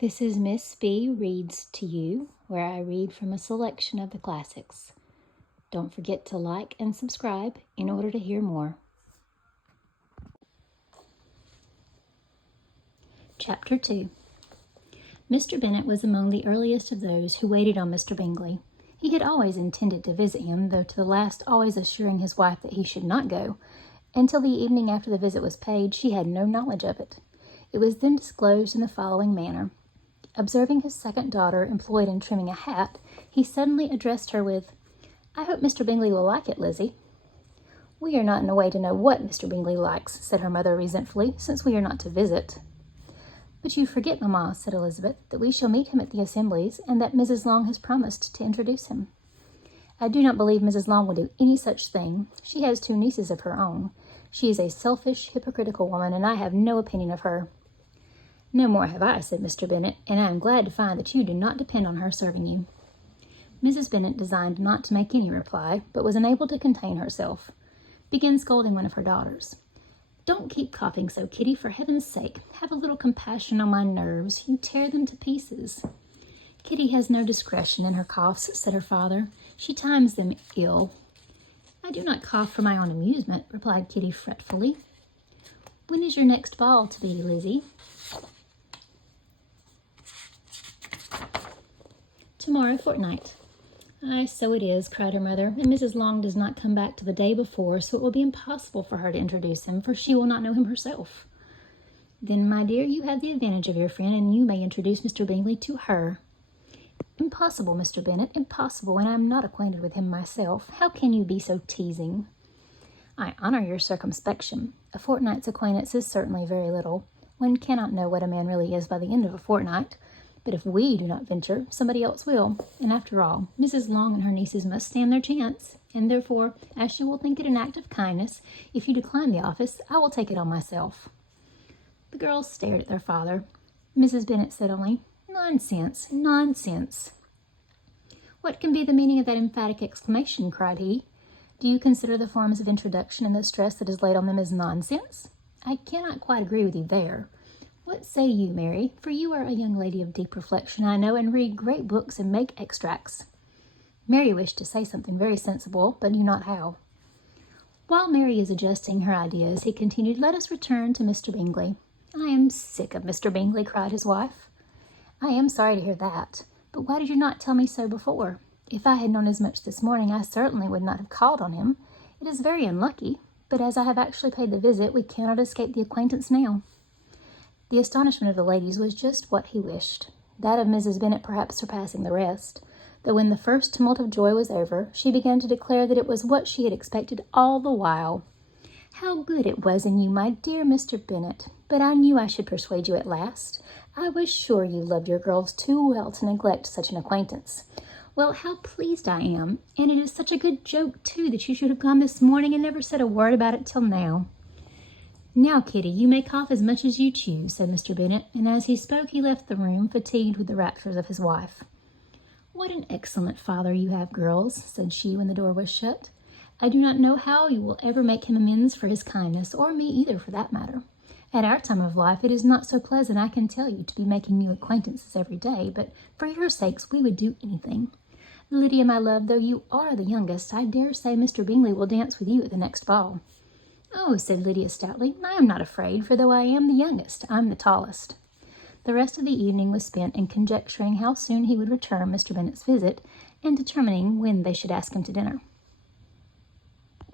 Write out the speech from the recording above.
This is Miss B Reads to You, where I read from a selection of the classics. Don't forget to like and subscribe in order to hear more. Chapter 2. Mr. Bennet was among the earliest of those who waited on Mr. Bingley. He had always intended to visit him, though to the last always assuring his wife that he should not go. Until the evening after the visit was paid, she had no knowledge of it. It was then disclosed in the following manner. Observing his second daughter employed in trimming a hat, he suddenly addressed her with, "I hope Mr. Bingley will like it, Lizzie." "We are not in a way to know what Mr. Bingley likes," said her mother resentfully, "since we are not to visit." "But you forget, mamma," said Elizabeth, "that we shall meet him at the assemblies, and that Mrs. Long has promised to introduce him." "I do not believe Mrs. Long will do any such thing. She has 2 nieces of her own. She is a selfish, hypocritical woman, and I have no opinion of her." "No more have I," said Mr. Bennet, "and I am glad to find that you do not depend on her serving you." Mrs. Bennet designed not to make any reply, but was unable to contain herself. Began scolding one of her daughters. "Don't keep coughing so, Kitty, for heaven's sake. Have a little compassion on my nerves. You tear them to pieces." "Kitty has no discretion in her coughs," said her father. "She times them ill." "I do not cough for my own amusement," replied Kitty fretfully. "When is your next ball to be, Lizzie?" "Tomorrow fortnight." "Aye, so it is," cried her mother, "and Mrs. Long does not come back till the day before, so it will be impossible for her to introduce him, for she will not know him herself." "Then, my dear, you have the advantage of your friend, and you may introduce Mr. Bingley to her." "Impossible, Mr. Bennet, impossible, and I am not acquainted with him myself. How can you be so teasing?" "I honour your circumspection. A fortnight's acquaintance is certainly very little. One cannot know what a man really is by the end of a fortnight. But if we do not venture, somebody else will. And after all, Mrs. Long and her nieces must stand their chance. And therefore, as she will think it an act of kindness, if you decline the office, I will take it on myself." The girls stared at their father. Mrs. Bennet said only, "Nonsense, nonsense." "What can be the meaning of that emphatic exclamation?" cried he. "Do you consider the forms of introduction and the stress that is laid on them as nonsense? I cannot quite agree with you there. What say you, Mary? For you are a young lady of deep reflection, I know, and read great books and make extracts." Mary wished to say something very sensible, but knew not how. While Mary is adjusting her ideas, he continued, "Let us return to Mr. Bingley." "I am sick of Mr. Bingley," cried his wife. "I am sorry to hear that. But why did you not tell me so before? If I had known as much this morning, I certainly would not have called on him. It is very unlucky, but as I have actually paid the visit, we cannot escape the acquaintance now." The astonishment of the ladies was just what he wished, that of Mrs. Bennet perhaps surpassing the rest, though when the first tumult of joy was over, she began to declare that it was what she had expected all the while. "How good it was in you, my dear Mr. Bennet! But I knew I should persuade you at last. I was sure you loved your girls too well to neglect such an acquaintance. Well, how pleased I am! And it is such a good joke, too, that you should have gone this morning and never said a word about it till now." "Now, Kitty, you may cough as much as you choose," said Mr. Bennet, and as he spoke he left the room, fatigued with the raptures of his wife. "What an excellent father you have, girls," said she when the door was shut. "I do not know how you will ever make him amends for his kindness, or me either, for that matter. At our time of life it is not so pleasant, I can tell you, to be making new acquaintances every day, but for your sakes we would do anything. Lydia, my love, though you are the youngest, I dare say Mr. Bingley will dance with you at the next ball." "Oh," said Lydia stoutly, "I am not afraid, for though I am the youngest, I'm the tallest." The rest of the evening was spent in conjecturing how soon he would return Mr. Bennet's visit, and determining when they should ask him to dinner.